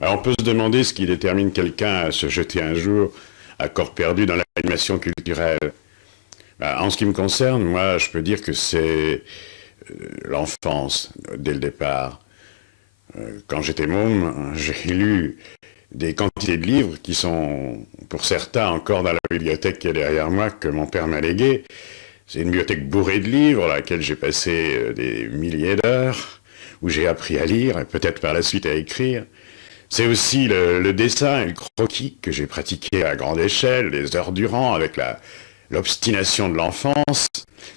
Alors on peut se demander ce qui détermine quelqu'un à se jeter un jour à corps perdu dans l'animation culturelle. En ce qui me concerne, moi, je peux dire que c'est l'enfance, dès le départ. Quand j'étais môme, j'ai lu des quantités de livres qui sont, pour certains, encore dans la bibliothèque qui est derrière moi, que mon père m'a léguée. C'est une bibliothèque bourrée de livres, à laquelle j'ai passé des milliers d'heures, où j'ai appris à lire, et peut-être par la suite à écrire. C'est aussi le dessin et le croquis que j'ai pratiqué à grande échelle, des heures durant, avec l'obstination de l'enfance,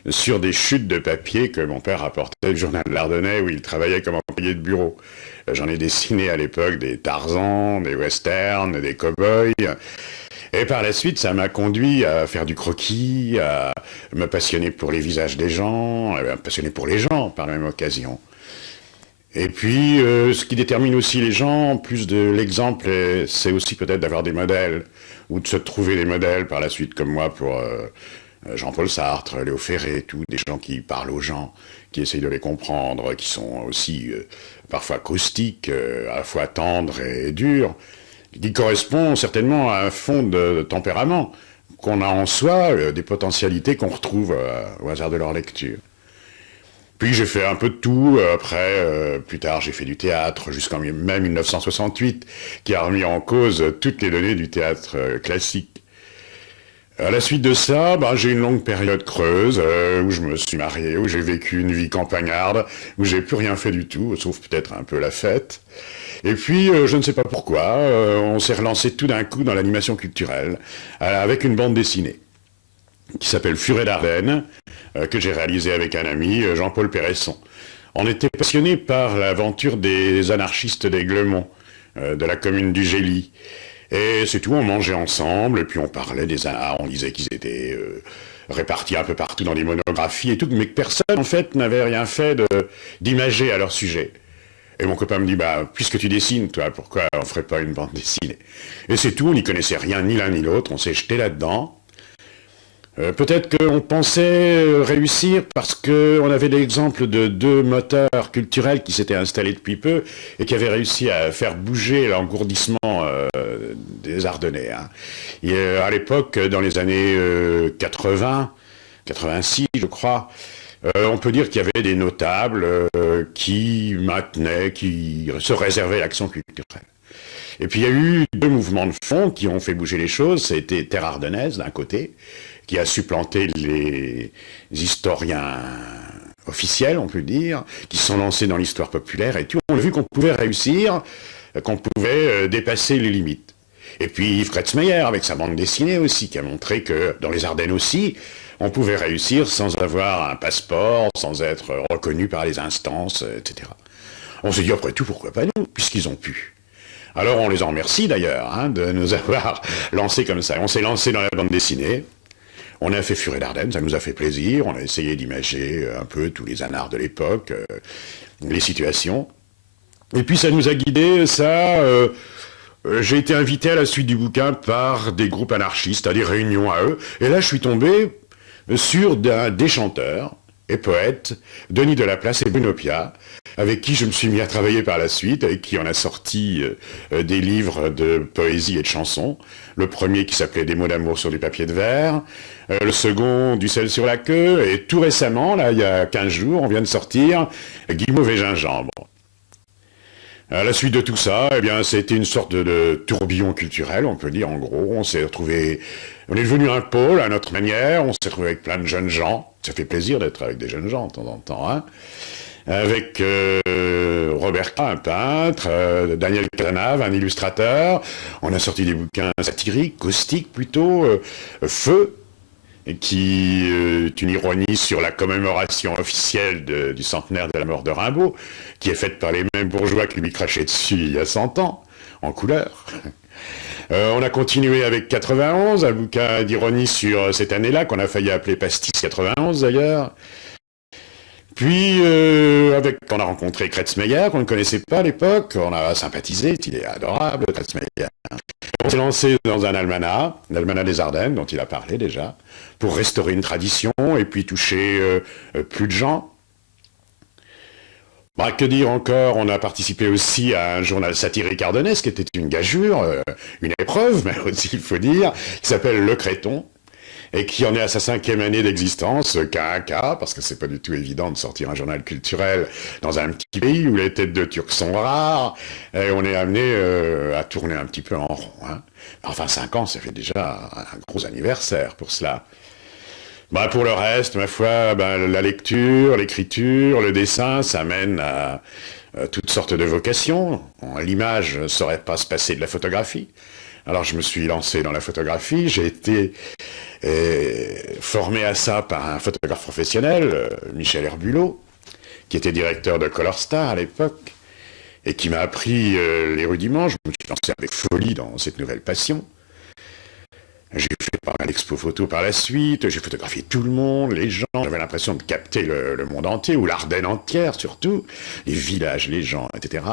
sur des chutes de papier que mon père apportait du journal de l'Ardennais, où il travaillait comme employé de bureau. J'en ai dessiné à l'époque des Tarzans, des westerns, des cow-boys. Et par la suite, ça m'a conduit à faire du croquis, à me passionner pour les visages des gens, à me passionner pour les gens par la même occasion. Et puis, ce qui détermine aussi les gens, en plus de l'exemple, c'est aussi peut-être d'avoir des modèles, ou de se trouver des modèles par la suite, comme moi pour Jean-Paul Sartre, Léo Ferré, tout, des gens qui parlent aux gens, qui essayent de les comprendre, qui sont aussi parfois caustiques, à la fois tendres et durs, qui correspond certainement à un fond de tempérament qu'on a en soi, des potentialités qu'on retrouve au hasard de leur lecture. Puis j'ai fait un peu de tout, après, plus tard j'ai fait du théâtre jusqu'en mai 1968, qui a remis en cause toutes les données du théâtre classique. À la suite de ça, j'ai eu une longue période creuse, où je me suis marié, où j'ai vécu une vie campagnarde, où j'ai plus rien fait du tout, sauf peut-être un peu la fête. Et puis, je ne sais pas pourquoi, on s'est relancé tout d'un coup dans l'animation culturelle, avec une bande dessinée, qui s'appelle Furet d'Ardenne, que j'ai réalisé avec un ami, Jean-Paul Péresson. On était passionnés par l'aventure des anarchistes d'Aiglemont, de la commune du Gély. Et c'est tout, on mangeait ensemble, et puis on parlait des anards, on disait qu'ils étaient répartis un peu partout dans des monographies et tout, mais que personne, en fait, n'avait rien fait d'imager à leur sujet. Et mon copain me dit, puisque tu dessines, toi, pourquoi on ferait pas une bande dessinée? Et c'est tout, on n'y connaissait rien, ni l'un ni l'autre, on s'est jeté là-dedans. Peut-être qu'on pensait réussir parce qu'on avait l'exemple de deux moteurs culturels qui s'étaient installés depuis peu et qui avaient réussi à faire bouger l'engourdissement des Ardennais. Hein. Et, à l'époque, dans les années 80, 86 je crois, on peut dire qu'il y avait des notables qui maintenaient, qui se réservaient l'action culturelle. Et puis il y a eu deux mouvements de fond qui ont fait bouger les choses. Ça a été Terre ardennaise d'un côté, qui a supplanté les historiens officiels, on peut dire, qui se sont lancés dans l'histoire populaire et tout. On a vu qu'on pouvait réussir, qu'on pouvait dépasser les limites. Et puis Yves Kretzmeyer, avec sa bande dessinée aussi, qui a montré que dans les Ardennes aussi, on pouvait réussir sans avoir un passeport, sans être reconnu par les instances, etc. On s'est dit, après tout, pourquoi pas nous, puisqu'ils ont pu. Alors on les en remercie d'ailleurs, de nous avoir lancés comme ça. On s'est lancé dans la bande dessinée. On a fait Furet d'Ardenne, ça nous a fait plaisir. On a essayé d'imager un peu tous les anards de l'époque, les situations. Et puis ça nous a guidés, ça. J'ai été invité à la suite du bouquin par des groupes anarchistes, à des réunions à eux. Et là, je suis tombé sur des chanteurs et poètes, Denis Delaplace et Bruno Piat, avec qui je me suis mis à travailler par la suite, avec qui on a sorti des livres de poésie et de chansons. Le premier qui s'appelait Des mots d'amour sur du papier de verre, le second Du sel sur la queue, et tout récemment, là, il y a 15 jours, on vient de sortir Guimauve et Gingembre. À la suite de tout ça, eh bien, c'était une sorte de tourbillon culturel, on peut dire, en gros. On s'est retrouvé, on est devenu un pôle à notre manière, on s'est retrouvé avec plein de jeunes gens. Ça fait plaisir d'être avec des jeunes gens de temps en temps, hein. Avec Robert K, un peintre, Daniel Cazenave, un illustrateur. On a sorti des bouquins satiriques, caustiques plutôt, Feu, qui est une ironie sur la commémoration officielle du centenaire de la mort de Rimbaud, qui est faite par les mêmes bourgeois qui lui crachaient dessus il y a 100 ans, en couleur. On a continué avec 91, un bouquin d'ironie sur cette année-là, qu'on a failli appeler Pastis 91 d'ailleurs. Puis, on a rencontré Kretzmeyer, qu'on ne connaissait pas à l'époque, on a sympathisé, il est adorable, Kretzmeyer. On s'est lancé dans un almanach, l'almanach des Ardennes, dont il a parlé déjà, pour restaurer une tradition et puis toucher plus de gens. Bah, que dire encore? On a participé aussi à un journal satirique ardennais, ce qui était une gageure, une épreuve, mais aussi il faut dire, qui s'appelle Le Créton, et qui en est à sa 5e année d'existence, cas à cas, parce que c'est pas du tout évident de sortir un journal culturel dans un petit pays où les têtes de Turcs sont rares, et on est amené à tourner un petit peu en rond. Hein. Enfin, 5 ans, ça fait déjà un gros anniversaire pour cela. Bah, pour le reste, ma foi, bah, la lecture, l'écriture, le dessin, ça mène à toutes sortes de vocations. L'image ne saurait pas se passer de la photographie. Alors je me suis lancé dans la photographie, j'ai été formé à ça par un photographe professionnel, Michel Herbulot, qui était directeur de Color Star à l'époque, et qui m'a appris les rudiments. Je me suis lancé avec folie dans cette nouvelle passion. J'ai fait pas mal d'expos photos par la suite, j'ai photographié tout le monde, les gens, j'avais l'impression de capter le monde entier, ou l'Ardenne entière surtout, les villages, les gens, etc.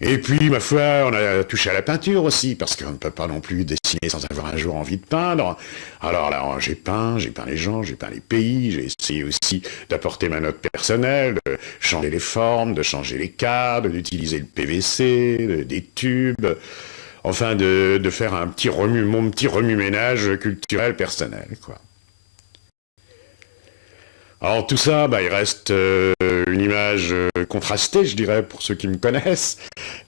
Et puis, ma foi, on a touché à la peinture aussi, parce qu'on ne peut pas non plus dessiner sans avoir un jour envie de peindre. Alors là, j'ai peint les gens, j'ai peint les pays, j'ai essayé aussi d'apporter ma note personnelle, de changer les formes, de changer les cadres, d'utiliser le PVC, des tubes, enfin de faire mon petit remue-ménage culturel personnel, quoi. Alors tout ça, bah, il reste une image contrastée, je dirais, pour ceux qui me connaissent,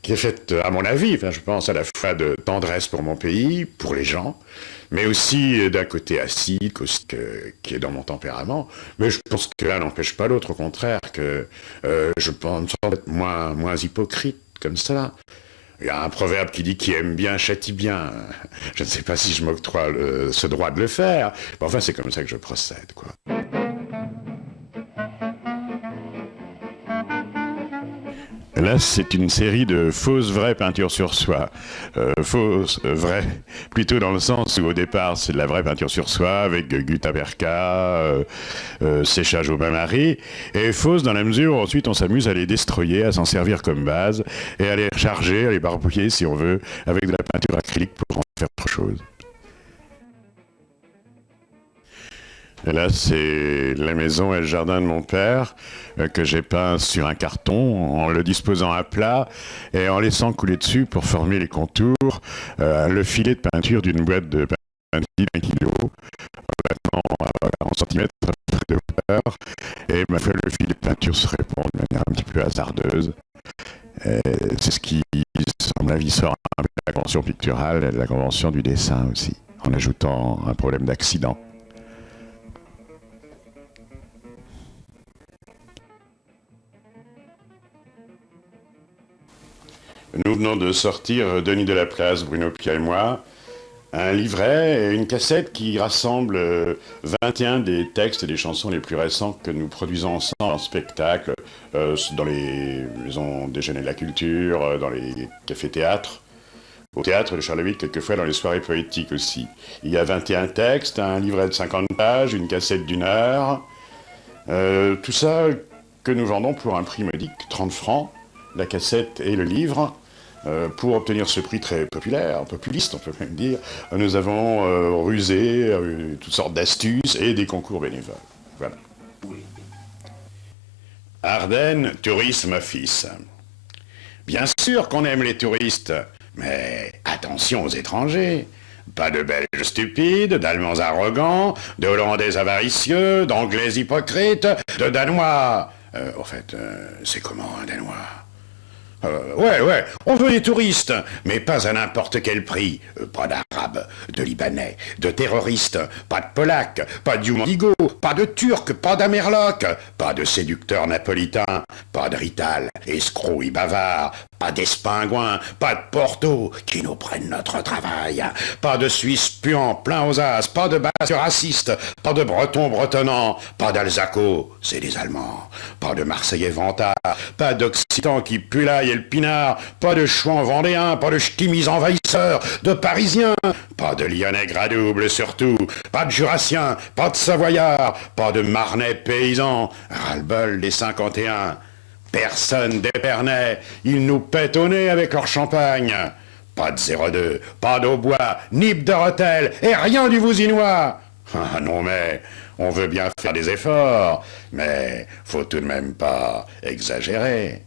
qui est faite, à mon avis, enfin, je pense à la fois de tendresse pour mon pays, pour les gens, mais aussi d'un côté acide, qui est dans mon tempérament. Mais je pense que l'un n'empêche pas l'autre, au contraire, que je pense être moins hypocrite, comme ça. Il y a un proverbe qui dit qui aime bien châtie bien. Je ne sais pas si je m'octroie ce droit de le faire, mais enfin c'est comme ça que je procède, quoi. Là, c'est une série de fausses vraies peintures sur soie. Fausses, vraies, plutôt dans le sens où au départ c'est de la vraie peinture sur soie avec gutta perca, séchage au bain-marie, et fausses dans la mesure où ensuite on s'amuse à les destroyer, à s'en servir comme base, et à les recharger, à les barbouiller si on veut, avec de la peinture acrylique pour en faire autre chose. Et là, c'est la maison et le jardin de mon père que j'ai peint sur un carton en le disposant à plat et en laissant couler dessus pour former les contours le filet de peinture d'une boîte de peinture d'1 kg, maintenant à 40 cm de hauteur. Et ma foi, le filet de peinture se répand de manière un petit peu hasardeuse. C'est ce qui, à mon avis, sort de la convention picturale et de la convention du dessin aussi, en ajoutant un problème d'accident. Nous venons de sortir, Denis Delaplace, Bruno Pia et moi, un livret et une cassette qui rassemble 21 des textes et des chansons les plus récents que nous produisons ensemble en spectacle, dans les maisons déjeuner de la culture, dans les cafés-théâtres, au théâtre de Charleville, quelquefois dans les soirées poétiques aussi. Il y a 21 textes, un livret de 50 pages, une cassette d'1 heure, tout ça que nous vendons pour un prix modique, 30 francs, la cassette et le livre. Pour obtenir ce prix très populaire, populiste on peut même dire, nous avons rusé toutes sortes d'astuces et des concours bénévoles. Voilà. Ardennes, tourisme fils. Bien sûr qu'on aime les touristes, mais attention aux étrangers. Pas de Belges stupides, d'Allemands arrogants, de Hollandais avaricieux, d'Anglais hypocrites, de Danois. Au fait, c'est comment un Danois ? Ouais, on veut des touristes, mais pas à n'importe quel prix. Pas d'Arabes, de Libanais, de terroristes, pas de Polacs, pas de Mendigo, pas de Turcs, pas d'Amerlocs, pas de séducteurs napolitains, pas de Rital, escrocs et bavards, pas d'Espingouins, pas de Porto, qui nous prennent notre travail, pas de Suisses puants, plein aux as, pas de Basques racistes, pas de Bretons bretonnants, pas d'Alsaco, c'est des Allemands, pas de Marseillais vantards, pas d'Occitans qui puent l'ail et le pinard, pas de Chouans vendéens, pas de Ch'timis envahisseurs, de Parisiens, pas de Lyonnais gradoubles surtout, pas de Jurassiens, pas de Savoyards, pas de Marnais paysans, ras-le-bol des 51. Personne d'Épernay, ils nous pètent au nez avec leur champagne. Pas de 02, pas d'Aubois, ni de Rotel, et rien du Vousinois. Ah non mais, on veut bien faire des efforts, mais faut tout de même pas exagérer.